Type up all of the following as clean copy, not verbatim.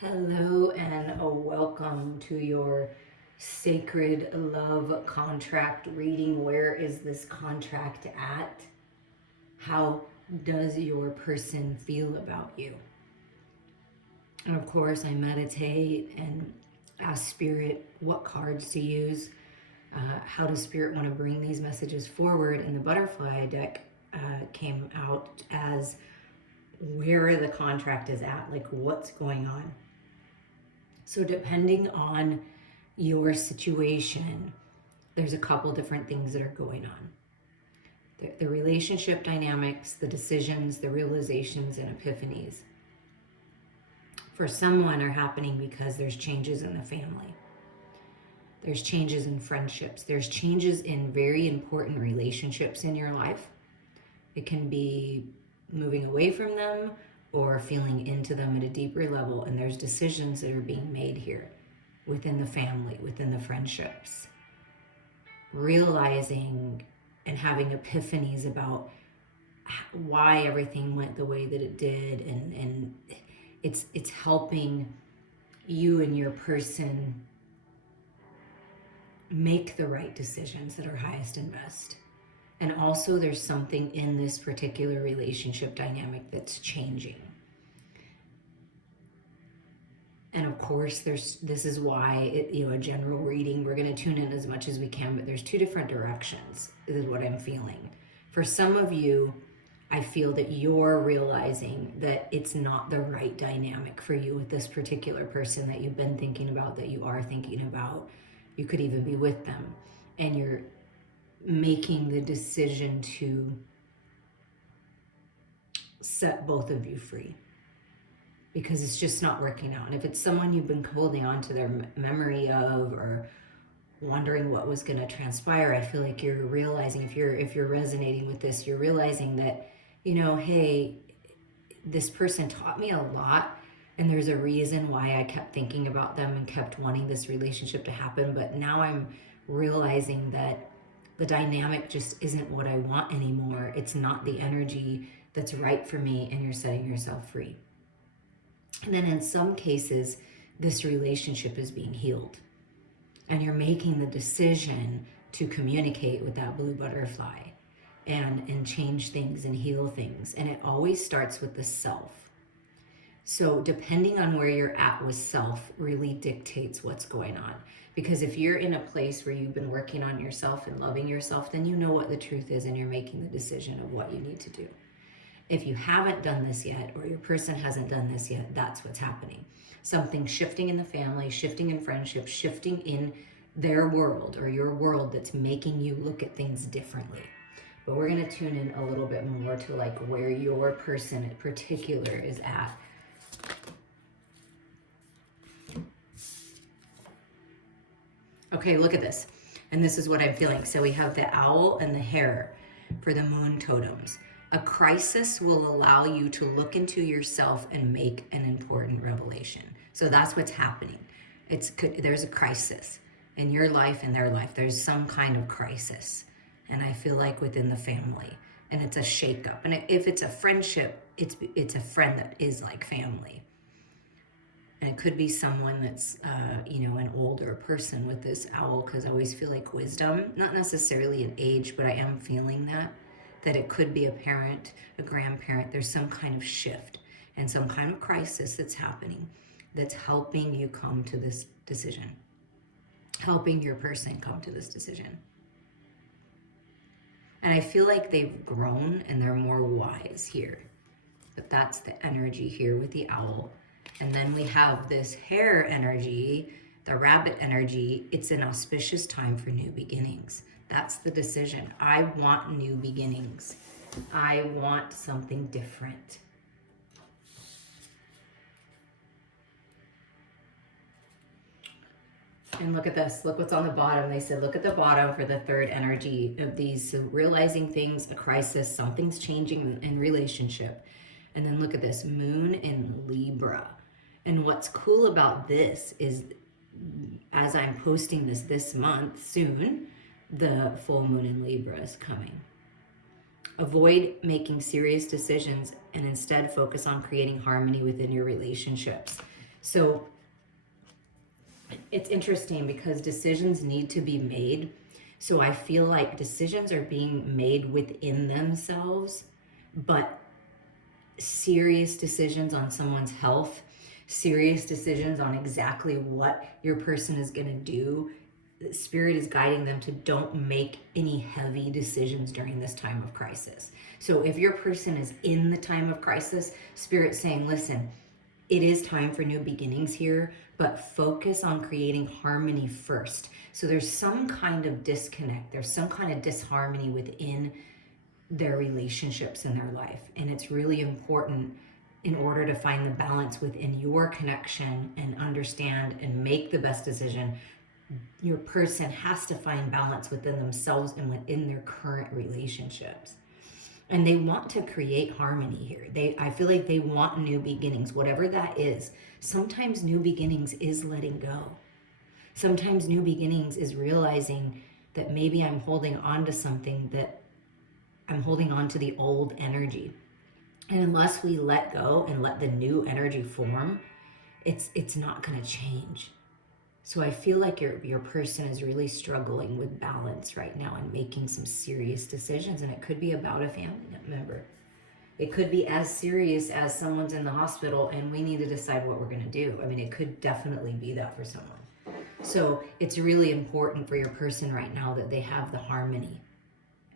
Hello and a welcome to your sacred love contract reading. Where is this contract at? How does your person feel about you? And of course, I meditate and ask Spirit what cards to use. How does Spirit want to bring these messages forward? And the butterfly deck came out as where the contract is at, like what's going on. So depending on your situation, there's a couple different things that are going on. The relationship dynamics, the decisions, the realizations, and epiphanies. For someone are happening because there's changes in the family. There's changes in friendships. There's changes in very important relationships in your life. It can be moving away from them or feeling into them at a deeper level. And there's decisions that are being made here within the family, within the friendships. Realizing and having epiphanies about why everything went the way that it did. And it's helping you and your person make the right decisions that are highest and best. And also there's something in this particular relationship dynamic that's changing. And of course, this is why, a general reading, we're going to tune in as much as we can, but there's two different directions, is what I'm feeling. For some of you, I feel that you're realizing that it's not the right dynamic for you with this particular person that you've been thinking about, that you are thinking about. You could even be with them. And you're making the decision to set both of you free, because it's just not working out. And if it's someone you've been holding on to their memory of, or wondering what was going to transpire, I feel like you're realizing, if you're resonating with this, you're realizing that, hey, this person taught me a lot, and there's a reason why I kept thinking about them and kept wanting this relationship to happen. But now I'm realizing that the dynamic just isn't what I want anymore. It's not the energy that's right for me, and you're setting yourself free. And then in some cases, this relationship is being healed. And you're making the decision to communicate with that blue butterfly and change things and heal things. And it always starts with the self. So depending on where you're at with self really dictates what's going on. Because if you're in a place where you've been working on yourself and loving yourself, then you know what the truth is, and you're making the decision of what you need to do. If you haven't done this yet, or your person hasn't done this yet, that's what's happening. Something shifting in the family, shifting in friendship, shifting in their world or your world, that's making you look at things differently. But we're going to tune in a little bit more to like where your person in particular is at. Okay, look at this. And this is what I'm feeling. So we have the owl and the hare for the moon totems. A crisis will allow you to look into yourself and make an important revelation. So that's what's happening. There's a crisis in your life and their life. There's some kind of crisis. And I feel like within the family. And it's a shakeup. And if it's a friendship, it's a friend that is like family. And it could be someone that's, an older person with this owl, because I always feel like wisdom, not necessarily an age, but I am feeling that it could be a parent, a grandparent. There's some kind of shift and some kind of crisis that's happening that's helping you come to this decision, helping your person come to this decision. And I feel like they've grown and they're more wise here. But that's the energy here with the owl. And then we have this hare energy, the rabbit energy. It's an auspicious time for new beginnings. That's the decision. I want new beginnings. I want something different. And look at this. Look what's on the bottom. They said, look at the bottom for the third energy of these. So realizing things, a crisis, something's changing in relationship. And then look at this, moon in Libra. And what's cool about this is, as I'm posting this month, soon, the full moon in Libra is coming. Avoid making serious decisions and instead focus on creating harmony within your relationships. So it's interesting because decisions need to be made. So I feel like decisions are being made within themselves, but serious decisions on someone's health, serious decisions on exactly what your person is going to do, Spirit is guiding them to don't make any heavy decisions during this time of crisis. So if your person is in the time of crisis, Spirit's saying, listen, it is time for new beginnings here, but focus on creating harmony first. So there's some kind of disconnect, there's some kind of disharmony within their relationships in their life. And it's really important in order to find the balance within your connection and understand and make the best decision. Your person has to find balance within themselves and within their current relationships. And they want to create harmony here. I feel like they want new beginnings, whatever that is. Sometimes new beginnings is letting go. Sometimes new beginnings is realizing that maybe I'm holding on to something, that I'm holding on to the old energy. And unless we let go and let the new energy form, it's not going to change. So I feel like your person is really struggling with balance right now and making some serious decisions. And it could be about a family member. It could be as serious as someone's in the hospital and we need to decide what we're going to do. I mean, it could definitely be that for someone. So it's really important for your person right now that they have the harmony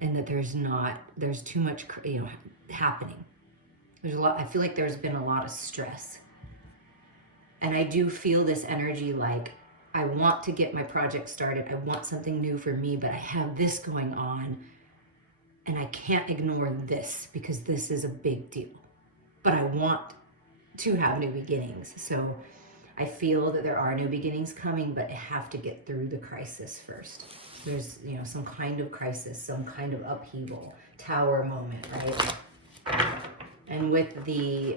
and that there's too much, happening. I feel like there's been a lot of stress. And I do feel this energy like, I want to get my project started. I want something new for me, but I have this going on and I can't ignore this because this is a big deal. But I want to have new beginnings. So I feel that there are new beginnings coming, but I have to get through the crisis first. There's, some kind of crisis, some kind of upheaval, tower moment, right? And with the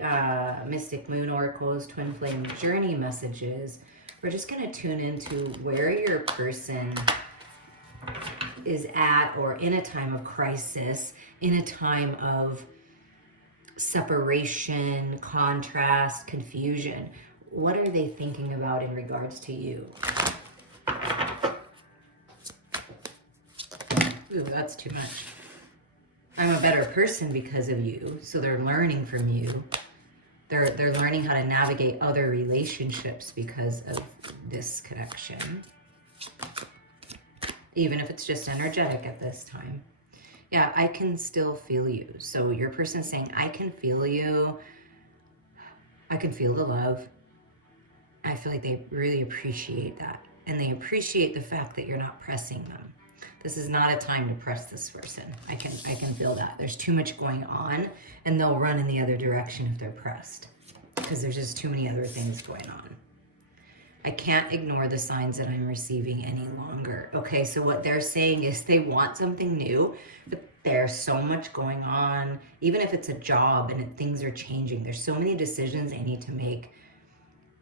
Mystic Moon Oracle's Twin Flame Journey messages, we're just going to tune into where your person is at, or in a time of crisis, in a time of separation, contrast, confusion. What are they thinking about in regards to you? Ooh, that's too much. I'm a better person because of you. So they're learning from you. They're learning how to navigate other relationships because of this connection. Even if it's just energetic at this time. Yeah, I can still feel you. So your person's saying, I can feel you. I can feel the love. I feel like they really appreciate that. And they appreciate the fact that you're not pressing them. This is not a time to press this person. I can feel that. There's too much going on, and they'll run in the other direction if they're pressed because there's just too many other things going on. I can't ignore the signs that I'm receiving any longer. Okay, so what they're saying is they want something new, but there's so much going on. Even if it's a job and things are changing, there's so many decisions they need to make.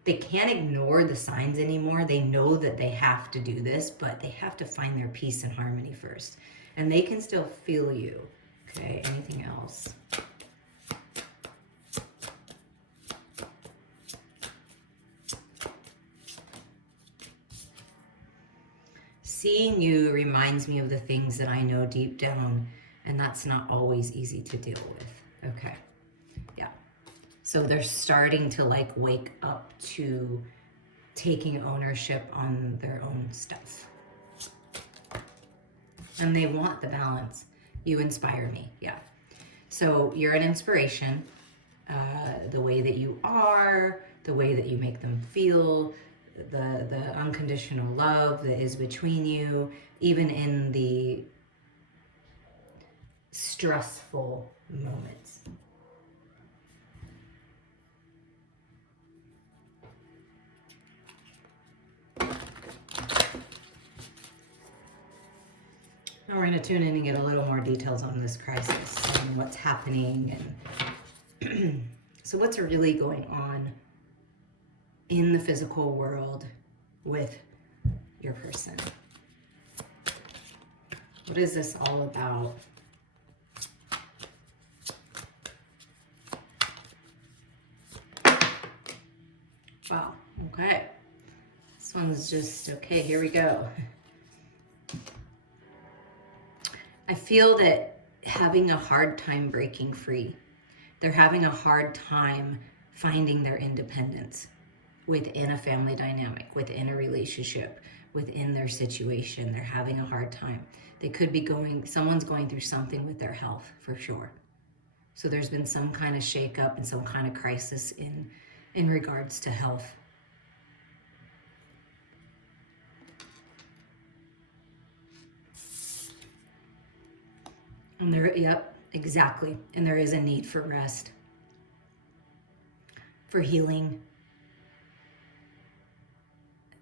They can't ignore the signs anymore. They know that they have to do this, but they have to find their peace and harmony first. And they can still feel you. Okay, anything else? Seeing you reminds me of the things that I know deep down, and that's not always easy to deal with. Okay. So they're starting to wake up to taking ownership on their own stuff. And they want the balance. You inspire me, yeah. So you're an inspiration. The way that you are, the way that you make them feel, the unconditional love that is between you, even in the stressful moments. Now we're going to tune in and get a little more details on this crisis and what's happening. And so what's really going on in the physical world with your person? What is this all about? Wow. Okay. This one's just, okay, here we go. I feel that having a hard time breaking free. They're having a hard time finding their independence within a family dynamic, within a relationship, within their situation. They're having a hard time. They could be someone's going through something with their health for sure. So there's been some kind of shakeup and some kind of crisis in regards to health. And yep, exactly. And there is a need for rest, for healing.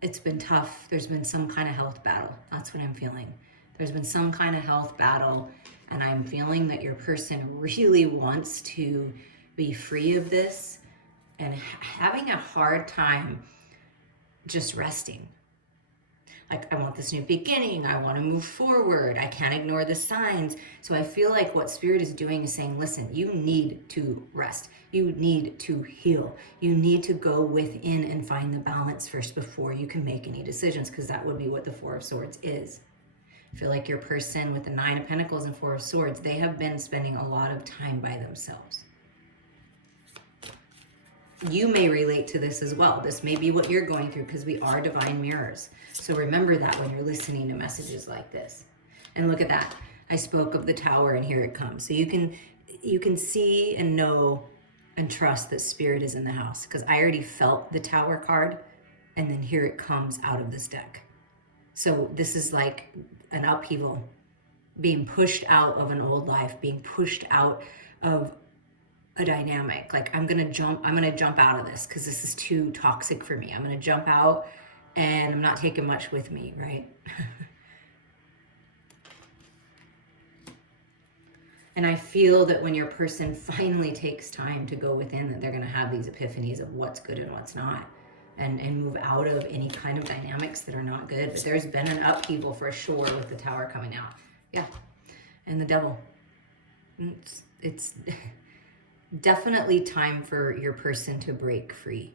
It's been tough. There's been some kind of health battle. That's what I'm feeling. There's been some kind of health battle, and I'm feeling that your person really wants to be free of this and having a hard time just resting. Like, I want this new beginning. I want to move forward. I can't ignore the signs. So I feel like what Spirit is doing is saying, listen, you need to rest. You need to heal. You need to go within and find the balance first before you can make any decisions, because that would be what the Four of Swords is. I feel like your person with the Nine of Pentacles and Four of Swords, they have been spending a lot of time by themselves. You may relate to this as well. This may be what you're going through, because we are divine mirrors. So remember that when you're listening to messages like this. And look at that. I spoke of the Tower, and here it comes. So you can see and know and trust that Spirit is in the house, because I already felt the Tower card, and then here it comes out of this deck. So this is like an upheaval, being pushed out of an old life, being pushed out of a dynamic. Like, I'm gonna jump out of this because this is too toxic for me. I'm gonna jump out, and I'm not taking much with me, right? And I feel that when your person finally takes time to go within, that they're gonna have these epiphanies of what's good and what's not, and move out of any kind of dynamics that are not good. But there's been an upheaval for sure with the Tower coming out. Yeah. And the Devil. It's definitely time for your person to break free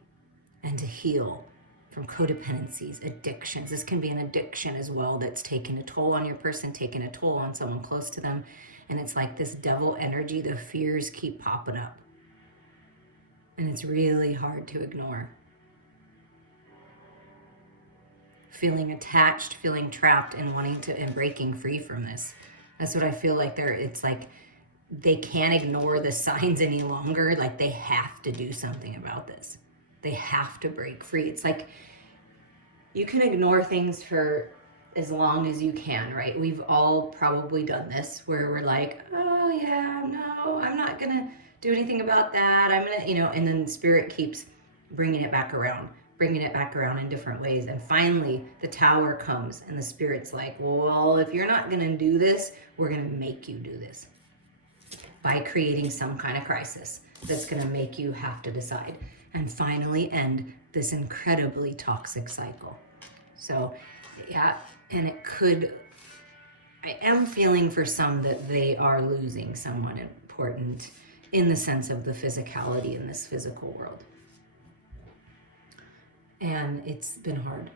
and to heal from codependencies, addictions. This can be an addiction as well that's taking a toll on your person, taking a toll on someone close to them. And it's like this devil energy, the fears keep popping up. And it's really hard to ignore. Feeling attached, feeling trapped, and wanting to, and breaking free from this. That's what I feel like it's like they can't ignore the signs any longer. Like, they have to do something about this. They have to break free. It's like you can ignore things for as long as you can, right? We've all probably done this where we're like, oh yeah, no, I'm not gonna do anything about that. I'm gonna, and then Spirit keeps bringing it back around in different ways. And finally the Tower comes, and the Spirit's like, well, if you're not gonna do this, we're gonna make you do this by creating some kind of crisis that's gonna make you have to decide and finally end this incredibly toxic cycle. So yeah, and I am feeling for some that they are losing someone important in the sense of the physicality in this physical world. And it's been hard.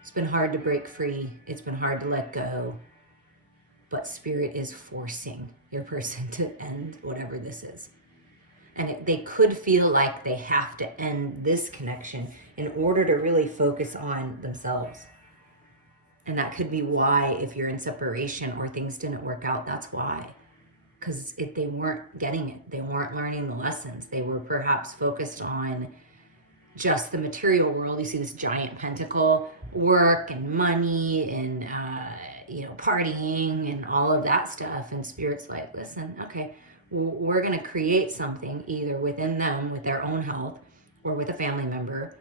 It's been hard to break free. It's been hard to let go. But Spirit is forcing your person to end whatever this is. And they could feel like they have to end this connection in order to really focus on themselves. And that could be why, if you're in separation or things didn't work out, that's why. Because they weren't getting it. They weren't learning the lessons. They were perhaps focused on just the material world. You see this giant pentacle, work and money and, partying and all of that stuff. And Spirit's like, listen, okay, we're going to create something either within them, with their own health, or with a family member,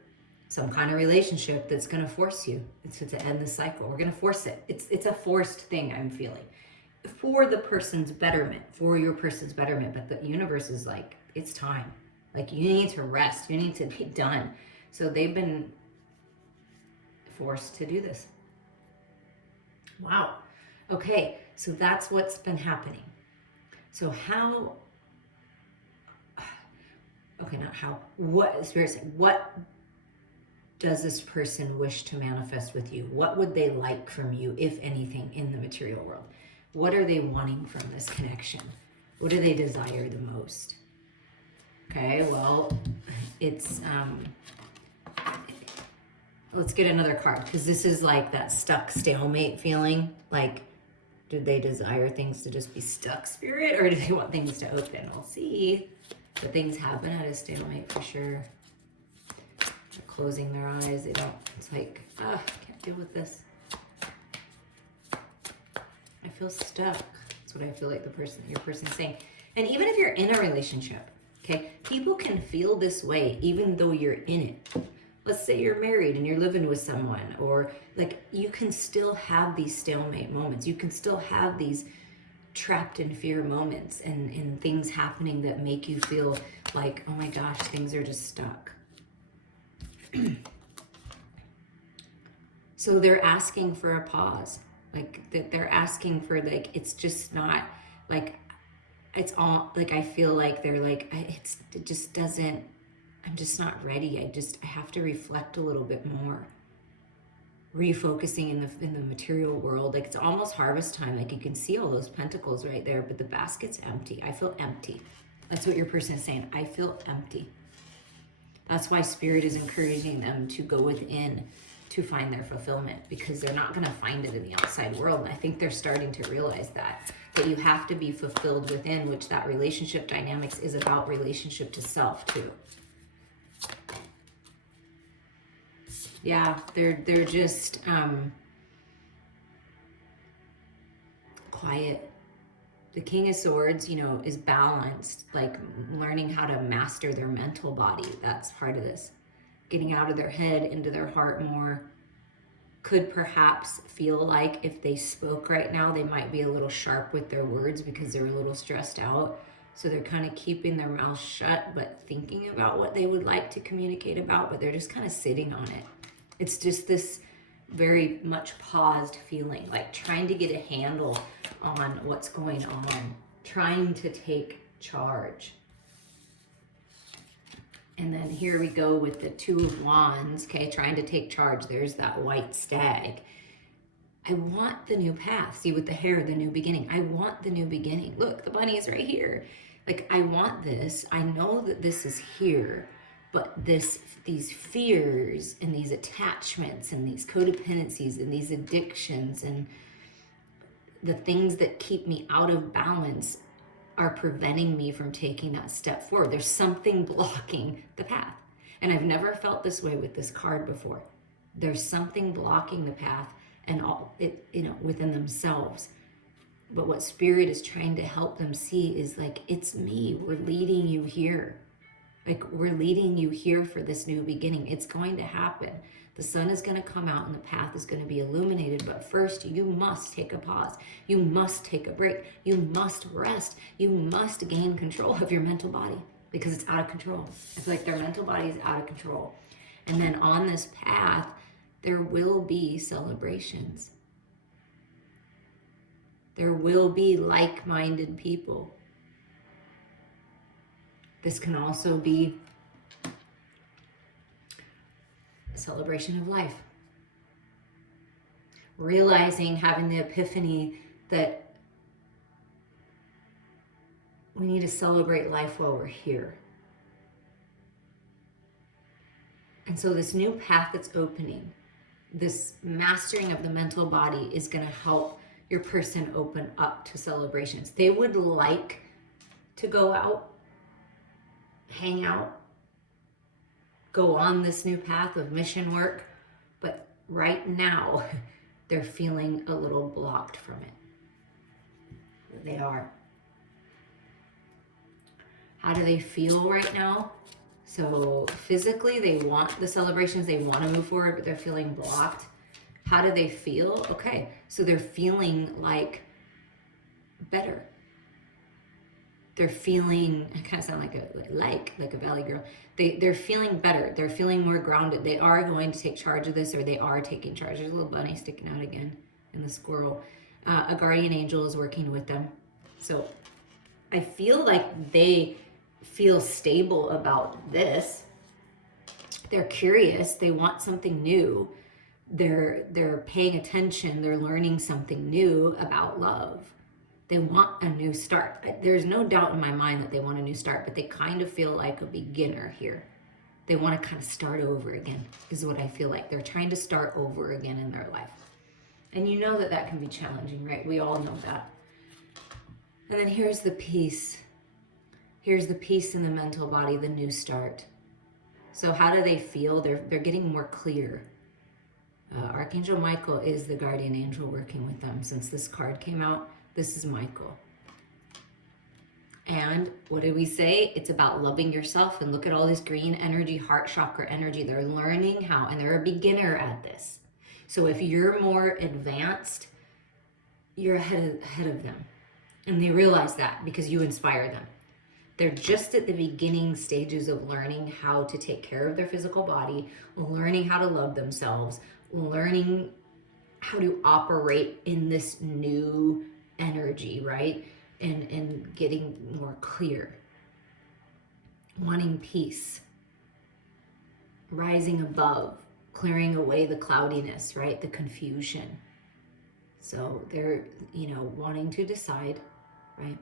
some kind of relationship that's going to force you to end the cycle. We're going to force it. It's a forced thing, I'm feeling, for the person's betterment, for your person's betterment. But the universe is like, it's time. Like, you need to rest. You need to be done. So they've been forced to do this. Wow. Okay, so that's what's been happening. So okay, not how, what, Spirit said, what does this person wish to manifest with you? What would they like from you, if anything, in the material world? What are they wanting from this connection? What do they desire the most? Okay, well, it's, let's get another card, because this is like that stuck stalemate feeling. Like, do they desire things to just be stuck, Spirit, or do they want things to open? We'll see. But things have been at a stalemate for sure. They're closing their eyes. They don't, it's like, I can't deal with this. I feel stuck. That's what I feel like your person's saying. And even if you're in a relationship, okay, people can feel this way even though you're in it. Let's say you're married and you're living with someone, or like, you can still have these stalemate moments. You can still have these trapped in fear moments and things happening that make you feel like, oh my gosh, things are just stuck. So they're asking for a pause. Like, that they're asking for, like, it's just not like, it's all like, I feel like they're like, it just doesn't, I'm just not ready. I have to reflect a little bit more. Refocusing in the material world. Like, it's almost harvest time. Like, you can see all those pentacles right there, but the basket's empty. I feel empty. That's what your person is saying. I feel empty. That's why Spirit is encouraging them to go within to find their fulfillment, because they're not going to find it in the outside world. And I think they're starting to realize that you have to be fulfilled within, which that relationship dynamics is about relationship to self too. Yeah, they're just quiet. The King of Swords, you know, is balanced, like learning how to master their mental body. That's part of this. Getting out of their head into their heart more. Could perhaps feel like if they spoke right now, they might be a little sharp with their words because they're a little stressed out. So they're kind of keeping their mouth shut, but thinking about what they would like to communicate about, but they're just kind of sitting on it. It's just this very much paused feeling, like trying to get a handle on what's going on, trying to take charge. And then here we go with the Two of Wands, okay, trying to take charge. There's that white stag. I want the new path. See, with the hair, the new beginning. I want the new beginning. Look, the bunny is right here. Like, I want this. I know that this is here, but these fears and these attachments and these codependencies and these addictions and the things that keep me out of balance are preventing me from taking that step forward. There's something blocking the path. And I've never felt this way with this card before. There's something blocking the path and all it, you know, within themselves. But what Spirit is trying to help them see is like, it's me. We're leading you here. Like, we're leading you here for this new beginning. It's going to happen. The sun is going to come out and the path is going to be illuminated. But first, you must take a pause. You must take a break. You must rest. You must gain control of your mental body because it's out of control. I feel like their mental body is out of control. And then on this path, there will be celebrations. There will be like-minded people. This can also be a celebration of life. Realizing, having the epiphany that we need to celebrate life while we're here. And so this new path that's opening, this mastering of the mental body is going to help your person open up to celebrations. They would like to go out, hang out, go on this new path of mission work, but right now they're feeling a little blocked from it. They are. How do they feel right now? So physically, they want the celebrations, they want to move forward, but they're feeling blocked. How do they feel? Okay, so they're feeling like better. They're feeling, I kind of sound like a valley girl. They're feeling better. They're feeling more grounded. They are going to take charge of this, or they are taking charge. There's a little bunny sticking out again, and the squirrel. A guardian angel is working with them. So I feel like they feel stable about this. They're curious, they want something new. They're paying attention, they're learning something new about love. They want a new start. There's no doubt in my mind that they want a new start, but they kind of feel like a beginner here. They want to kind of start over again, is what I feel like. They're trying to start over again in their life. And you know that that can be challenging, right? We all know that. And then here's the peace. Here's the peace in the mental body, the new start. So how do they feel? They're getting more clear. Archangel Michael is the guardian angel working with them. Since this card came out, this is Michael. And what did we say? It's about loving yourself. And look at all this green energy, heart chakra energy. They're learning how, and they're a beginner at this. So if you're more advanced, you're ahead of them. And they realize that because you inspire them. They're just at the beginning stages of learning how to take care of their physical body, learning how to love themselves, learning how to operate in this new energy, right? And getting more clear. Wanting peace. Rising above. Clearing away the cloudiness, right? The confusion. So they're, wanting to decide, right?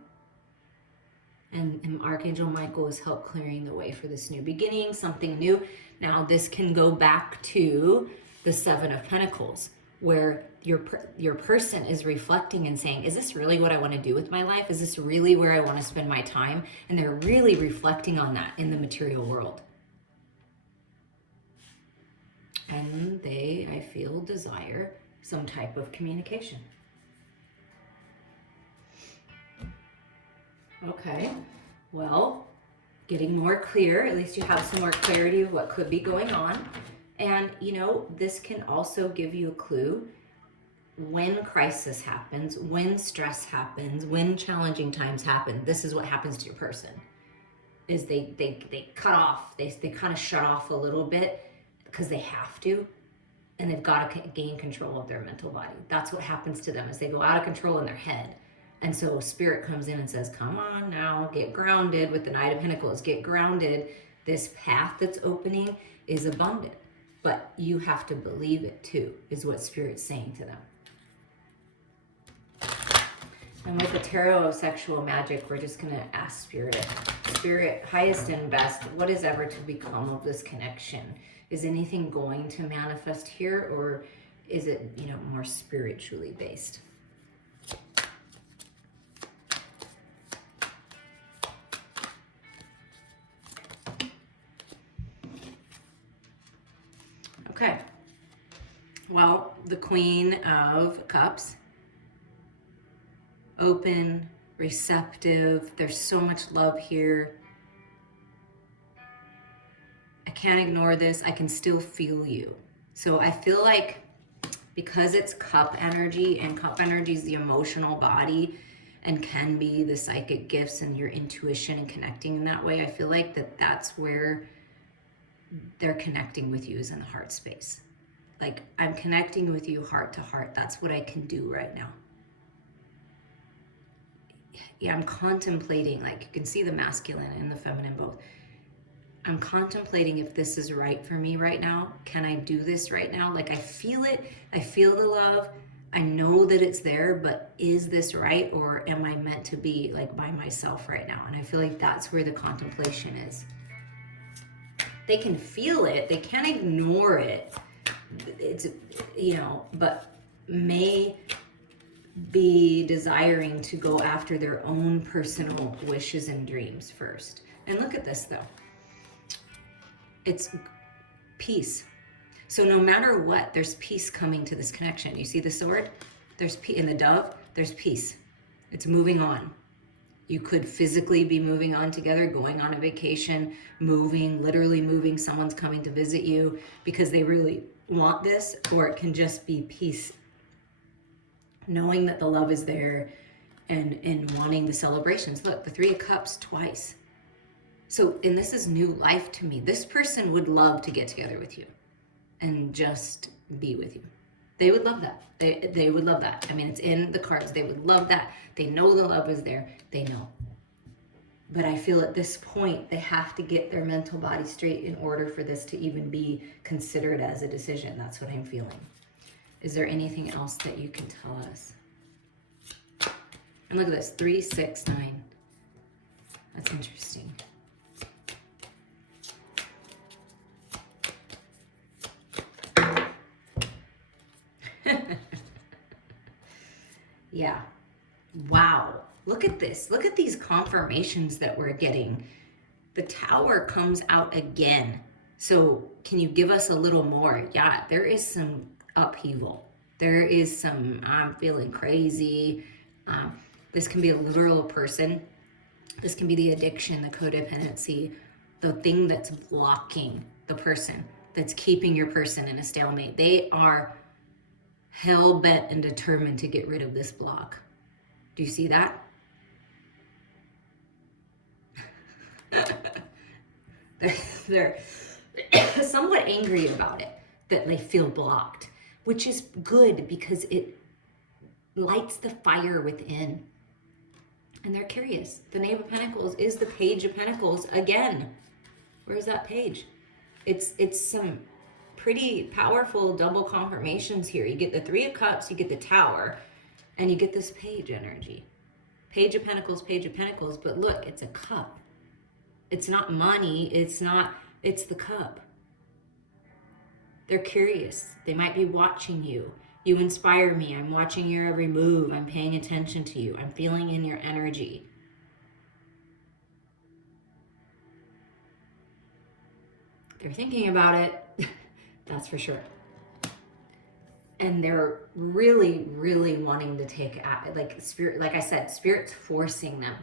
And Archangel Michael is help clearing the way for this new beginning, something new. Now this can go back to the Seven of Pentacles, where your person is reflecting and saying, is this really what I want to do with my life? Is this really where I want to spend my time? And they're really reflecting on that in the material world. And they, I feel, desire some type of communication. Okay, well, getting more clear, at least you have some more clarity of what could be going on. And, this can also give you a clue when crisis happens, when stress happens, when challenging times happen. This is what happens to your person, is they cut off, they kind of shut off a little bit because they have to, and they've got to gain control of their mental body. That's what happens to them, as they go out of control in their head. And so Spirit comes in and says, come on now, get grounded with the Knight of Pentacles, get grounded. This path that's opening is abundant, but you have to believe it too, is what Spirit's saying to them. And with the Tarot of Sexual Magic, we're just going to ask Spirit, highest and best, what is ever to become of this connection? Is anything going to manifest here, or is it, more spiritually based? Okay, well, the Queen of Cups, open, receptive, there's so much love here. I can't ignore this, I can still feel you. So I feel like because it's cup energy, and cup energy is the emotional body and can be the psychic gifts and your intuition and connecting in that way, I feel like that's where they're connecting with you, is in the heart space. Like, I'm connecting with you heart to heart. That's what I can do right now. Yeah, I'm contemplating, like, you can see the masculine and the feminine both. I'm contemplating if this is right for me right now. Can I do this right now? Like, I feel it. I feel the love. I know that it's there, but is this right? Or am I meant to be, like, by myself right now? And I feel like that's where the contemplation is. They can feel it, they can't ignore it. It's, but may be desiring to go after their own personal wishes and dreams first. And look at this though. It's peace. So no matter what, there's peace coming to this connection. You see the sword? There's peace. In the dove, there's peace. It's moving on. You could physically be moving on together, going on a vacation, literally moving. Someone's coming to visit you because they really want this, or it can just be peace, knowing that the love is there and wanting the celebrations. Look, the Three of Cups twice. So, and this is new life to me. This person would love to get together with you and just be with you. They would love that. They would love that. I mean, it's in the cards. They would love that. They know the love is there. They know. But I feel at this point, they have to get their mental body straight in order for this to even be considered as a decision. That's what I'm feeling. Is there anything else that you can tell us? And look at this, 3, 6, 9. That's interesting. Yeah. Wow. Look at this. Look at these confirmations that we're getting. The Tower comes out again. So can you give us a little more? Yeah, there is some upheaval. There is some, I'm feeling crazy. This can be a literal person. This can be the addiction, the codependency, the thing that's blocking the person, that's keeping your person in a stalemate. They are hell-bent and determined to get rid of this block. Do you see that? They're somewhat angry about it, that they feel blocked, which is good because it lights the fire within. And they're curious. The Knave of Pentacles is the Page of Pentacles again. Where's that page? It's some pretty powerful double confirmations here. You get the 3 of Cups, you get the Tower, and you get this Page energy. Page of Pentacles, Page of Pentacles, but look, it's a cup. It's not money, it's the cup. They're curious. They might be watching you. You inspire me. I'm watching your every move. I'm paying attention to you. I'm feeling in your energy. They're thinking about it, that's for sure. And they're really, really wanting to take, like spirit, like I said, Spirit's forcing them.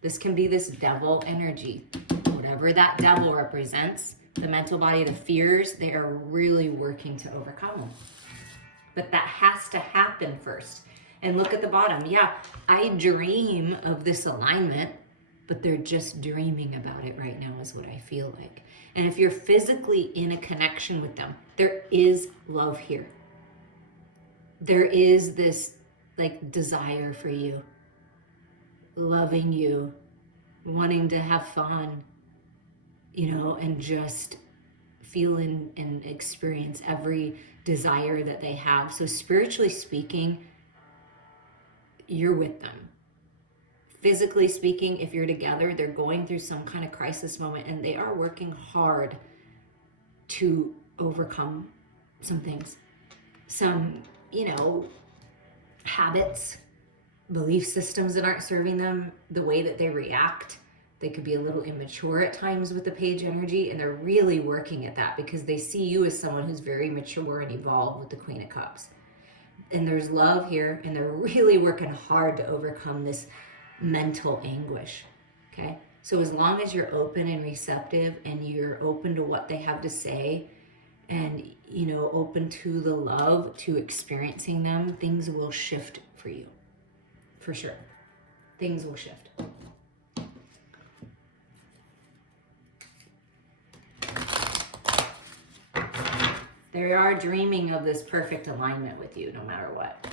This can be this devil energy. Whatever that devil represents, the mental body, the fears, they are really working to overcome them. But that has to happen first. And look at the bottom. Yeah, I dream of this alignment, but they're just dreaming about it right now is what I feel like. And if you're physically in a connection with them, there is love here. There is this like desire for you, loving you, wanting to have fun, you know, and just feel and experience every desire that they have. So spiritually speaking, you're with them. Physically speaking, if you're together, they're going through some kind of crisis moment and they are working hard to overcome some things. Some, you know, habits, belief systems that aren't serving them, the way that they react. They could be a little immature at times with the Page energy, and they're really working at that because they see you as someone who's very mature and evolved with the Queen of Cups. And there's love here, and they're really working hard to overcome this mental anguish, okay? So as long as you're open and receptive and you're open to what they have to say and, you know, open to the love, to experiencing them, things will shift for you, for sure. Things will shift. They are dreaming of this perfect alignment with you no matter what.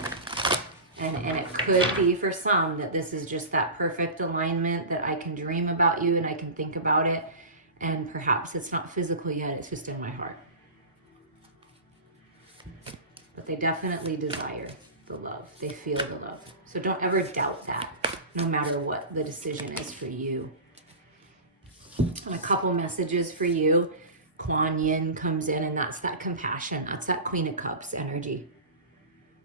And it could be for some that this is just that perfect alignment that I can dream about you and I can think about it. And perhaps it's not physical yet, it's just in my heart. But they definitely desire the love. They feel the love. So don't ever doubt that, no matter what the decision is for you. And a couple messages for you. Kuan Yin comes in, and that's that compassion. That's that Queen of Cups energy.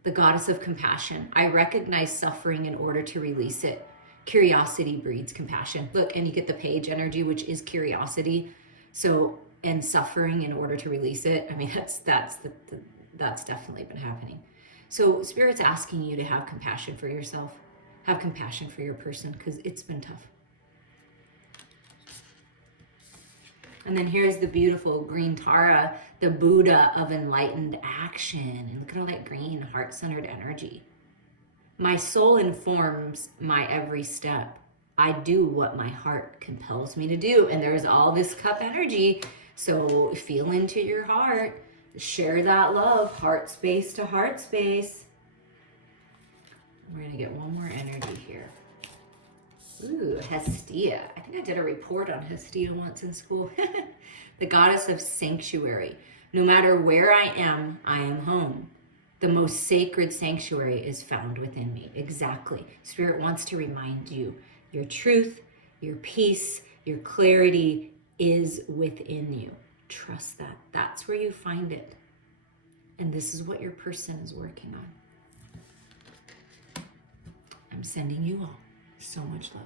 The goddess of compassion. I recognize suffering in order to release it. Curiosity breeds compassion. Look, and you get the Page energy, which is curiosity. So, and suffering in order to release it. I mean, that's definitely been happening. So Spirit's asking you to have compassion for yourself. Have compassion for your person, because it's been tough. And then here's the beautiful green Tara, the Buddha of enlightened action. And look at all that green heart-centered energy. My soul informs my every step. I do what my heart compels me to do. And there's all this cup energy. So feel into your heart. Share that love, heart space to heart space. We're going to get one more energy here. Ooh, Hestia. I think I did a report on Hestia once in school. The goddess of sanctuary. No matter where I am home. The most sacred sanctuary is found within me. Exactly. Spirit wants to remind you your truth, your peace, your clarity is within you. Trust that. That's where you find it. And this is what your person is working on. I'm sending you all so much love.